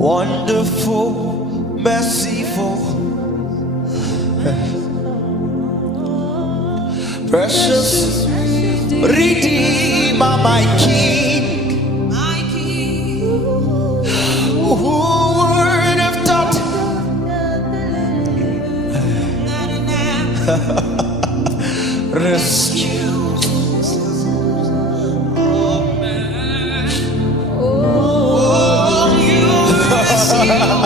wonderful, merciful, precious Redeemer, my King. Who would have thought rescue? Oh, you rescue.